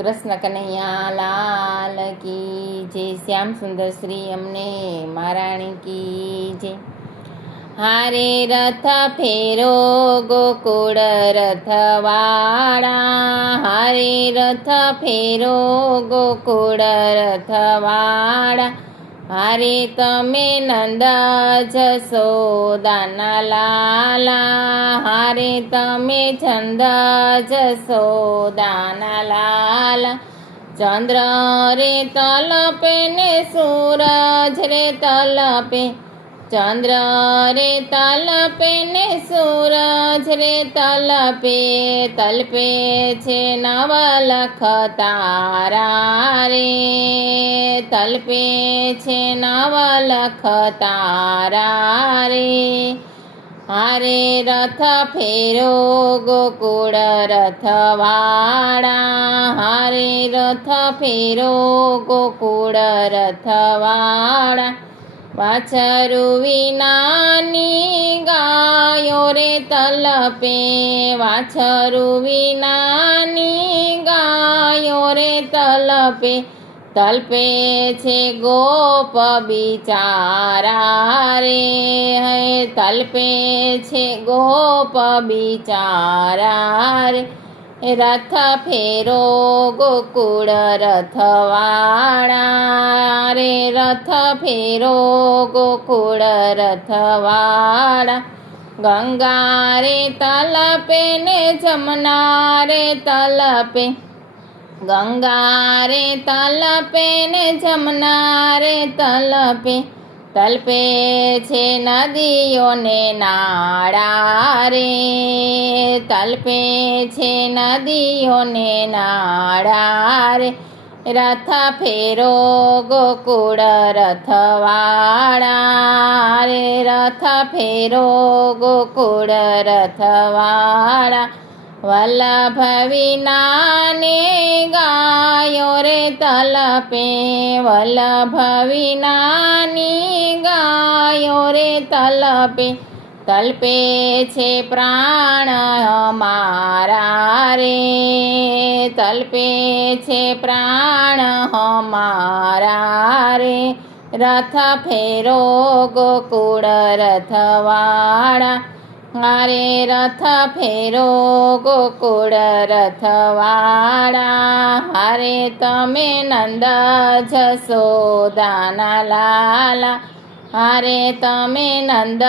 કૃષ્ણ કનૈયા લાલ કી જય, શ્યામ સુંદર શ્રી અમને મહારાણી કી જય। હારે રથ ફેરો ગોકુળ રથવાળા, હારે રથ ફેરો ગોકુળ રથવાળા, હારે તમે નંદ જશોદાના લાલા, હારે તમે છંદ જશોદાના લાલા। ચંદ્ર રે તલપે ને સૂરજ રે તલપે, ચંદ્ર રે તલપે ને સૂરજ રે તલપે, તલપે છે નવલખ તારા રે, તલપે છે નવલખ તારા રે। હારે રથ ફેરો ગોકુળ રથવાળા, હારે રથ ફેરો ગોકુળ રથવાળા, વાછરુ વિનાની ગાયો રે તલપે, વાછરુ વિનાની ગાયો રે તલપે, તલપે છે ગોપ બિચારા રે, હે તલપે છે ગોપ બિચારા રે। રથ ફેરો ગોકુળ રથવાળા રે, રથ ફેરો ગોકુળ રથવાળા, ગંગા રે તલપે ને જમના રે તલપે, ગંગા રે તલપે ને જમના રે તલપે, તલપે છે નદીઓ ને નાળા રે, તલપે છે નદીઓ ને નાળા રે। રથ ફેરો ગોકુળ રથવાળા રે, રથ ફેરો ગોકુળ રથવાળા, વલ્લભ વિનાને ગાયો રે તલપે, વલ્લભ વિનાની ગાયો રે તલપે, તલપે છે પ્રાણ અમારા રે, તલપે છે પ્રાણ અમારા રે। રથ ફેરો ગોકુળ રથવાળા, હારે રથ ફેરો ગોકુળ રથવાળા, હારે તમે નંદ જશોદાના લાલા, હારે તમે નંદ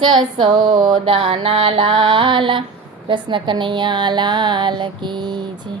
જશોદાના લાલા। કૃષ્ણ કનૈયા લાલ કી જય।